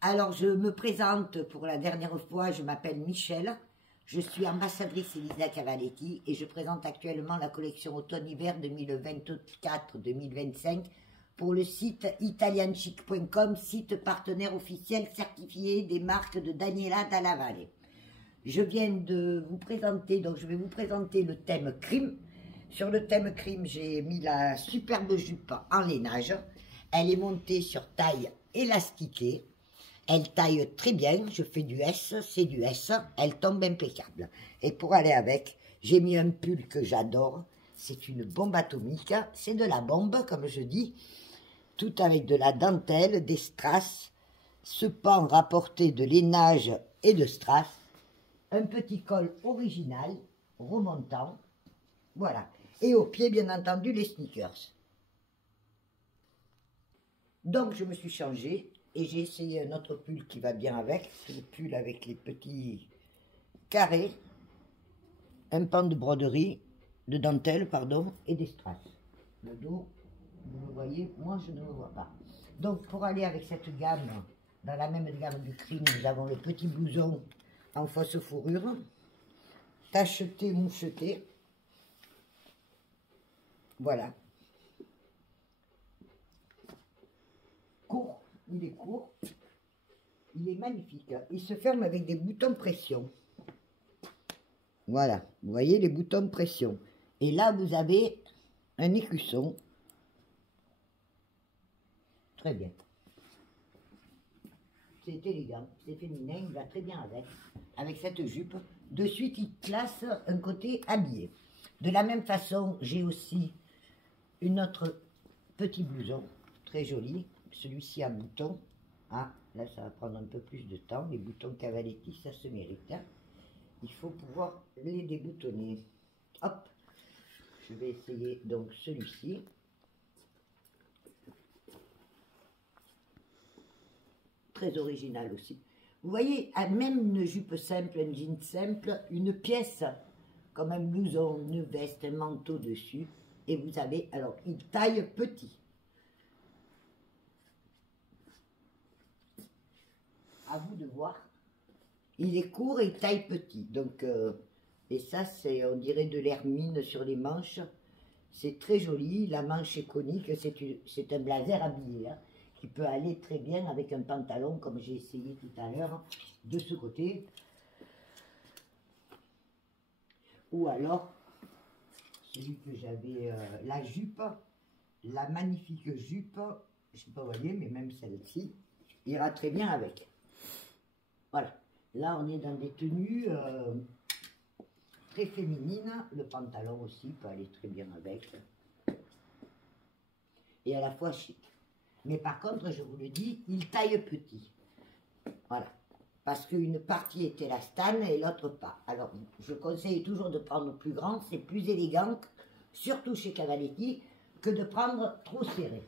Alors, je me présente pour la dernière fois, je m'appelle Michel, je suis ambassadrice Elisa Cavaletti et je présente actuellement la collection automne-hiver 2024-2025 pour le site italianchic.com, site partenaire officiel certifié des marques de Daniela Dalla Valle. Je viens de vous présenter, donc je vais vous présenter le thème crime. Sur le thème crime, j'ai mis la superbe jupe en lainage. Elle est montée sur taille élastiquée. Elle taille très bien, je fais du S, c'est du S, elle tombe impeccable. Et pour aller avec, j'ai mis un pull que j'adore, c'est une bombe atomique, c'est de la bombe comme je dis, tout avec de la dentelle, des strass, ce pan rapporté de lainage et de strass, un petit col original, remontant, voilà. Et au pied, bien entendu, les sneakers. Donc, je me suis changée. Et j'ai essayé un autre pull qui va bien avec, c'est le pull avec les petits carrés, un pan de broderie, de dentelle, pardon, et des strass. Le dos, vous le voyez, moi je ne le vois pas. Donc pour aller avec cette gamme, dans la même gamme du crime, nous avons le petit blouson en fausse fourrure, tacheté, moucheté, voilà. Court. Il est court, il est magnifique, il se ferme avec des boutons pression. Voilà, vous voyez les boutons pression. Et là, vous avez un écusson. Très bien. C'est élégant, c'est féminin, il va très bien avec cette jupe. De suite, il classe un côté habillé. De la même façon, j'ai aussi une autre petit blouson, très joli. Celui-ci à boutons. Ah, là, ça va prendre un peu plus de temps. Les boutons Cavaletti, ça se mérite. Hein. Il faut pouvoir les déboutonner. Hop. Je vais essayer donc celui-ci. Très original aussi. Vous voyez, même une jupe simple, un jean simple, une pièce comme un blouson, une veste, un manteau dessus. Et vous avez, alors, il taille petit. À vous de voir. Il est court et il taille petit. Donc, et ça, c'est, on dirait de l'hermine sur les manches. C'est très joli. La manche est conique. C'est un blazer habillé, hein, qui peut aller très bien avec un pantalon, comme j'ai essayé tout à l'heure, de ce côté. Ou alors, celui que j'avais, la jupe, la magnifique jupe, je ne sais pas vous voyez, mais même celle-ci, ira très bien avec. Voilà, là on est dans des tenues très féminines, le pantalon aussi peut aller très bien avec, et à la fois chic. Mais par contre, je vous le dis, il taille petit, voilà, parce qu'une partie est élastane et l'autre pas. Alors, je conseille toujours de prendre plus grand, c'est plus élégant, surtout chez Cavaletti, que de prendre trop serré.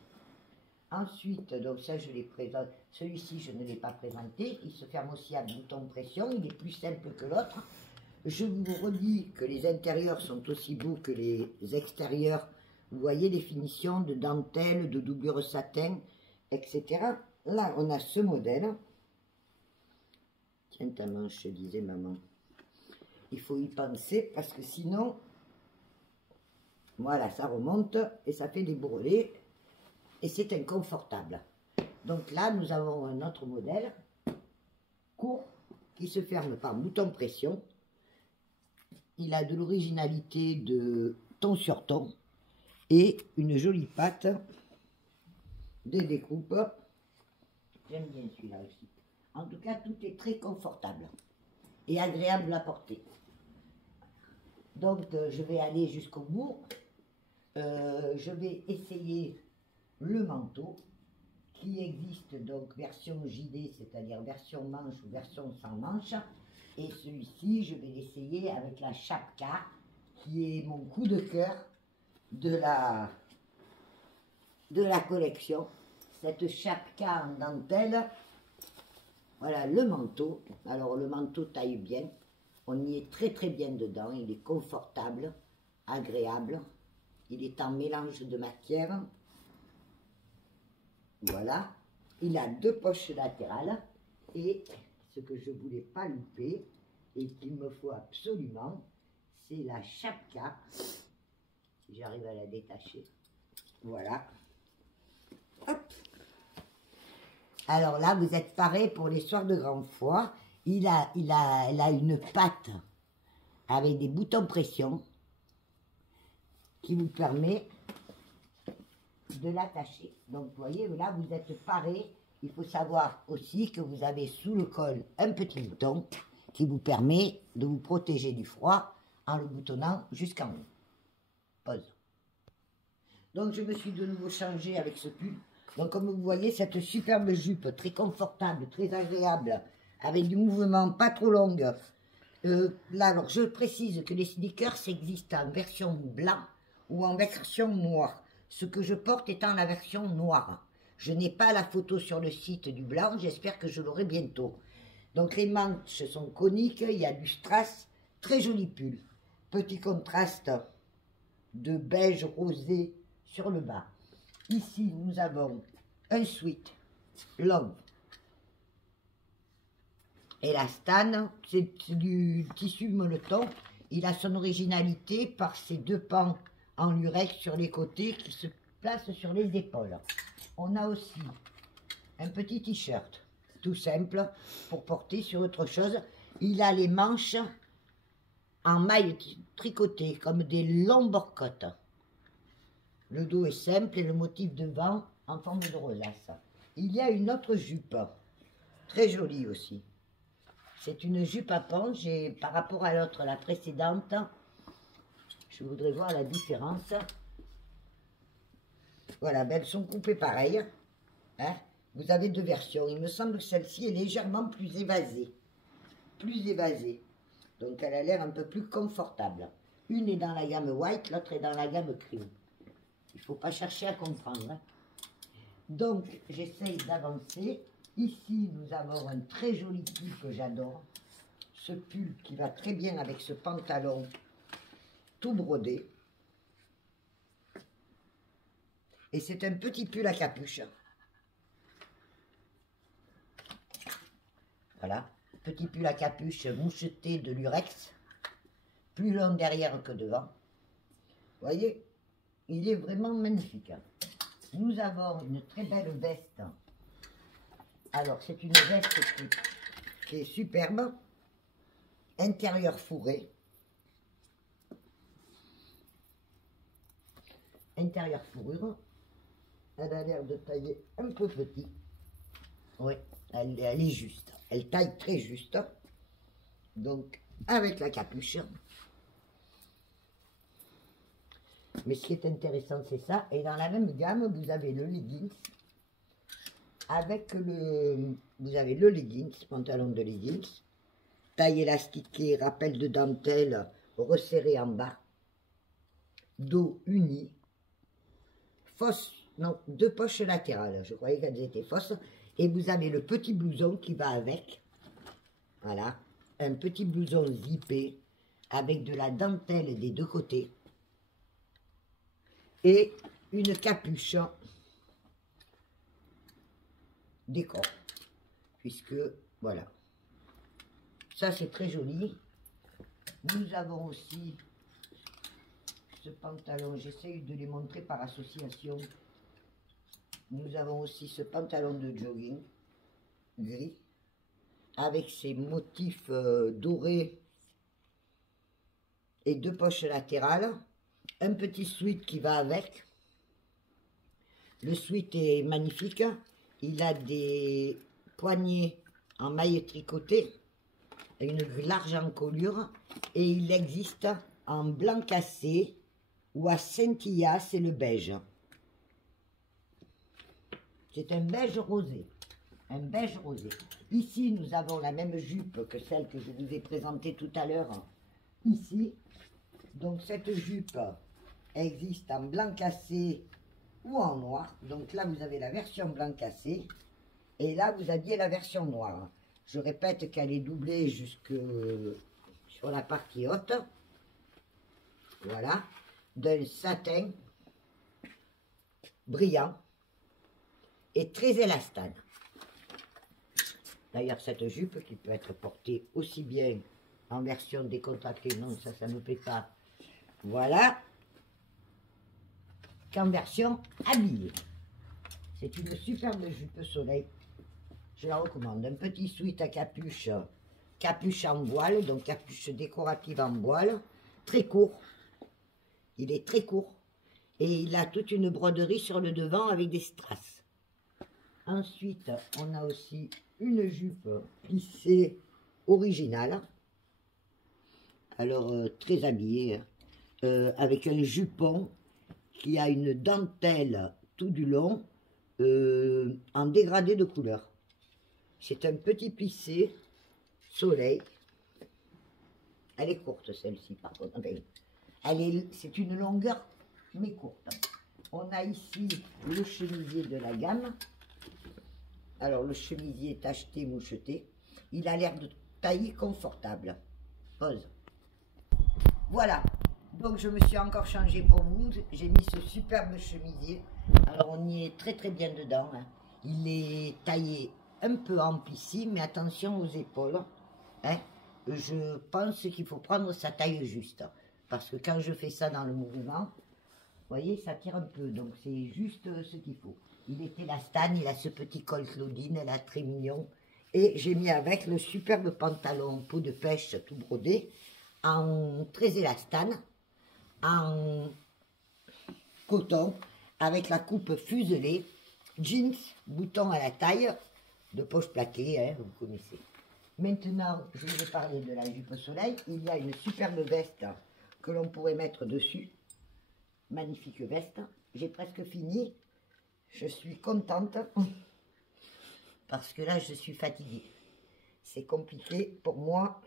Ensuite, donc ça je les présente, celui-ci je ne l'ai pas présenté, il se ferme aussi à bouton pression, il est plus simple que l'autre. Je vous redis que les intérieurs sont aussi beaux que les extérieurs, vous voyez les finitions de dentelle, de doublure satin, etc. Là on a ce modèle, tiens ta manche, disait maman, il faut y penser parce que sinon, voilà ça remonte et ça fait des bourrelets. Et c'est inconfortable. Donc là, nous avons un autre modèle, court, qui se ferme par bouton pression. Il a de l'originalité de ton sur ton et une jolie patte de découpe. J'aime bien celui-là aussi. En tout cas, tout est très confortable et agréable à porter. Donc, je vais aller jusqu'au bout. Je vais essayer le manteau qui existe donc version gilet, c'est-à-dire version manche ou version sans manche, et celui-ci je vais l'essayer avec la chapka qui est mon coup de cœur de la collection, cette chapka en dentelle. Voilà le manteau. Alors le manteau taille bien, on y est très très bien dedans, il est confortable, agréable, il est en mélange de matière. Voilà, il a deux poches latérales Et ce que je ne voulais pas louper et qu'il me faut absolument, c'est la chapka. Si j'arrive à la détacher. Voilà. Hop. Alors là, vous êtes paré pour les soirs de grande foi. Elle a une patte avec des boutons pression qui vous permet de l'attacher. Donc, vous voyez, là, vous êtes paré. Il faut savoir aussi que vous avez sous le col un petit bouton qui vous permet de vous protéger du froid en le boutonnant jusqu'en haut. Pause. Donc, je me suis de nouveau changée avec ce pull. Donc, comme vous voyez, cette superbe jupe très confortable, très agréable, avec du mouvement pas trop long. Là, alors, je précise que les sneakers existent en version blanc ou en version noire. Ce que je porte étant la version noire. Je n'ai pas la photo sur le site du blanc, j'espère que je l'aurai bientôt. Donc, les manches sont coniques, il y a du strass, très joli pull. Petit contraste de beige rosé sur le bas. Ici, nous avons un sweat long élastane, c'est du tissu molleton. Il a son originalité par ses deux pans en lurex sur les côtés qui se placent sur les épaules. On a aussi un petit t-shirt tout simple pour porter sur autre chose. Il a les manches en maille tricotée comme des longs borcottes. Le dos est simple et le motif devant en forme de rosace. Il y a une autre jupe, très jolie aussi. C'est une jupe à ponche et par rapport à l'autre, la précédente, je voudrais voir la différence. Voilà, ben elles sont coupées pareil. Hein? Vous avez deux versions. Il me semble que celle-ci est légèrement plus évasée. Plus évasée. Donc elle a l'air un peu plus confortable. Une est dans la gamme white, l'autre est dans la gamme cream. Il ne faut pas chercher à comprendre. Hein. Donc, j'essaye d'avancer. Ici, nous avons un très joli pull que j'adore. Ce pull qui va très bien avec ce pantalon tout brodé. Et c'est un petit pull à capuche. Voilà. Petit pull à capuche moucheté de lurex. Plus long derrière que devant. Vous voyez ? Il est vraiment magnifique. Nous avons une très belle veste. Alors, c'est une veste qui est superbe. Intérieur fourré. Intérieur fourrure. Elle a l'air de tailler un peu petit. Oui, elle est juste. Elle taille très juste. Donc, avec la capuche. Mais ce qui est intéressant, c'est ça. Et dans la même gamme, vous avez le leggings. Avec le... Vous avez le leggings, pantalon de leggings. Taille élastiquée, rappel de dentelle, resserré en bas. Dos uni. Fausse, non, deux poches latérales. Je croyais qu'elles étaient fausses. Et vous avez le petit blouson qui va avec. Voilà. Un petit blouson zippé avec de la dentelle des deux côtés. Et une capuche décor, puisque voilà, ça c'est très joli. Nous avons aussi ce pantalon, j'essaye de les montrer par association. Nous avons aussi ce pantalon de jogging gris avec ses motifs dorés et deux poches latérales. Un petit sweat qui va avec. Le sweat est magnifique. Il a des poignets en maille tricotée, une large encolure. Et il existe en blanc cassé ou à scintilla, c'est le beige. C'est un beige rosé. Un beige rosé. Ici, nous avons la même jupe que celle que je vous ai présentée tout à l'heure. Ici. Donc, cette jupe existe en blanc cassé ou en noir. Donc là, vous avez la version blanc cassé. Et là, vous aviez la version noire. Je répète qu'elle est doublée jusque sur la partie haute. Voilà. D'un satin brillant et très élastane. D'ailleurs, cette jupe qui peut être portée aussi bien en version décontractée, non, ça ne me plaît pas. Voilà. Qu'en version habillée. C'est une superbe jupe soleil. Je la recommande. Un petit sweat à capuche, capuche en voile, donc capuche décorative en voile, très court. Il est très court. Et il a toute une broderie sur le devant avec des strass. Ensuite, on a aussi une jupe plissée originale. Alors, très habillée, avec un jupon qui a une dentelle tout du long en dégradé de couleur. C'est un petit plissé soleil. Elle est courte celle-ci par contre. C'est une longueur mais courte. On a ici le chemisier de la gamme. Alors le chemisier est acheté moucheté. Il a l'air de taille confortable. Pose. Voilà. Donc je me suis encore changé pour vous. J'ai mis ce superbe chemisier. Alors on y est très très bien dedans. Hein. Il est taillé un peu ample ici, mais attention aux épaules. Hein. Je pense qu'il faut prendre sa taille juste. Parce que quand je fais ça dans le mouvement, vous voyez, ça tire un peu. Donc c'est juste ce qu'il faut. Il est élastane, il a ce petit col Claudine, elle a très mignon. Et j'ai mis avec le superbe pantalon peau de pêche tout brodé, en très élastane, en coton, avec la coupe fuselée, jeans, bouton à la taille, de poche plaquée, hein, vous connaissez. Maintenant, je vais parler de la jupe soleil. Il y a une superbe veste que l'on pourrait mettre dessus. Magnifique veste. J'ai presque fini. Je suis contente parce que là, je suis fatiguée. C'est compliqué pour moi,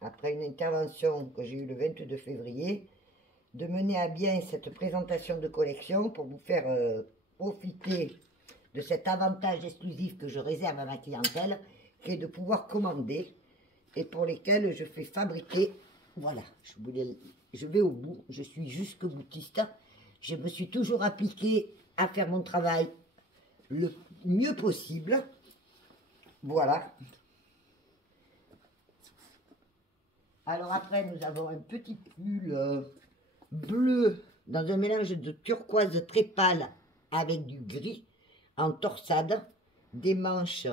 après une intervention que j'ai eue le 22 février, de mener à bien cette présentation de collection pour vous faire profiter de cet avantage exclusif que je réserve à ma clientèle, qui est de pouvoir commander et pour lesquels je fais fabriquer. Voilà, je vais au bout, je suis jusque boutiste. Je me suis toujours appliquée à faire mon travail le mieux possible. Voilà. Alors après, nous avons un petit pull bleu dans un mélange de turquoise très pâle avec du gris en torsade, des manches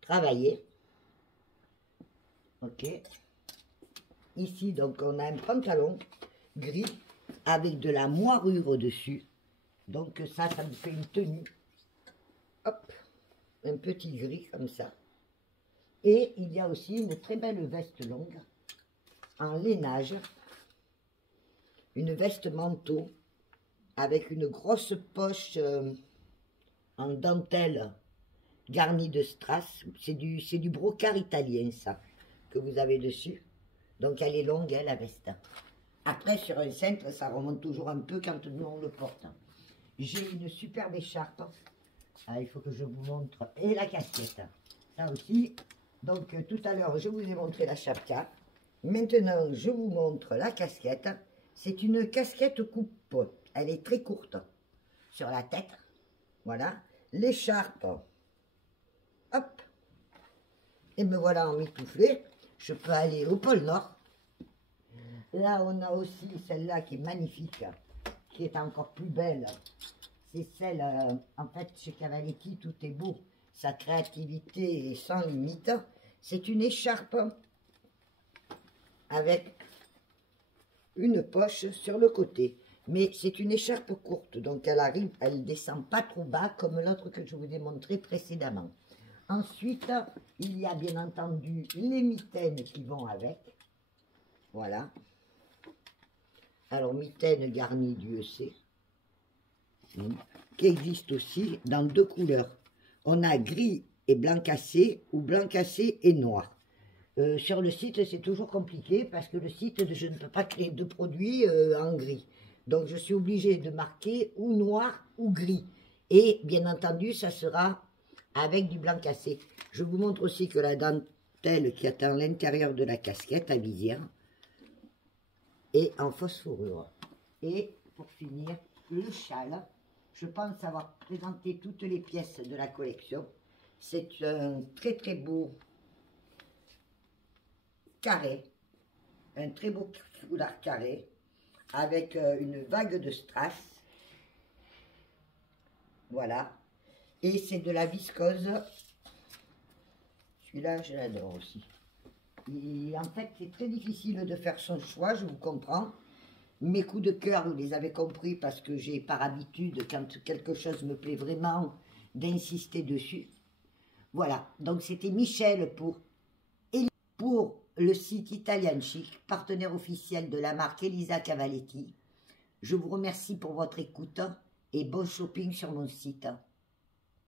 travaillées. Ok. Ici, donc, on a un pantalon gris avec de la moirure au-dessus. Donc ça me fait une tenue. Hop, un petit gris comme ça. Et il y a aussi une très belle veste longue en lainage. Une veste manteau avec une grosse poche en dentelle garnie de strass. C'est du brocart italien, ça, que vous avez dessus. Donc elle est longue, hein, la veste. Après, sur un cintre, ça remonte toujours un peu quand nous on le porte. J'ai une superbe écharpe. Ah, il faut que je vous montre. Et la casquette. Ça aussi. Donc tout à l'heure, je vous ai montré la chapka. Maintenant, je vous montre la casquette. C'est une casquette coupe. Elle est très courte sur la tête. Voilà. L'écharpe. Hop. Et me voilà en mitouflé. Je peux aller au pôle Nord. Là, on a aussi celle-là qui est magnifique, qui est encore plus belle. C'est celle, en fait, chez Cavaletti, tout est beau. Sa créativité est sans limite. C'est une écharpe avec une poche sur le côté. Mais c'est une écharpe courte, donc elle arrive, elle descend pas trop bas comme l'autre que je vous ai montré précédemment. Ensuite, il y a bien entendu les mitaines qui vont avec. Voilà. Alors, mitaines garnies d'UEC, qui existe aussi dans deux couleurs. On a gris et blanc cassé, ou blanc cassé et noir. Sur le site, c'est toujours compliqué, parce que le site, je ne peux pas créer de produits en gris. Donc, je suis obligée de marquer ou noir ou gris. Et, bien entendu, ça sera avec du blanc cassé. Je vous montre aussi que la dentelle qui est à l'intérieur de la casquette à visière est en fausse fourrure. Et pour finir, le châle. Je pense avoir présenté toutes les pièces de la collection. C'est un très très beau carré, un très beau foulard carré, avec une vague de strass. Voilà. Et c'est de la viscose. Celui-là, je l'adore aussi. Et en fait, c'est très difficile de faire son choix, je vous comprends. Mes coups de cœur, vous les avez compris, parce que j'ai par habitude, quand quelque chose me plaît vraiment, d'insister dessus. Voilà, donc c'était Michel pour le site Italian Chic, partenaire officiel de la marque Elisa Cavaletti. Je vous remercie pour votre écoute et bon shopping sur mon site.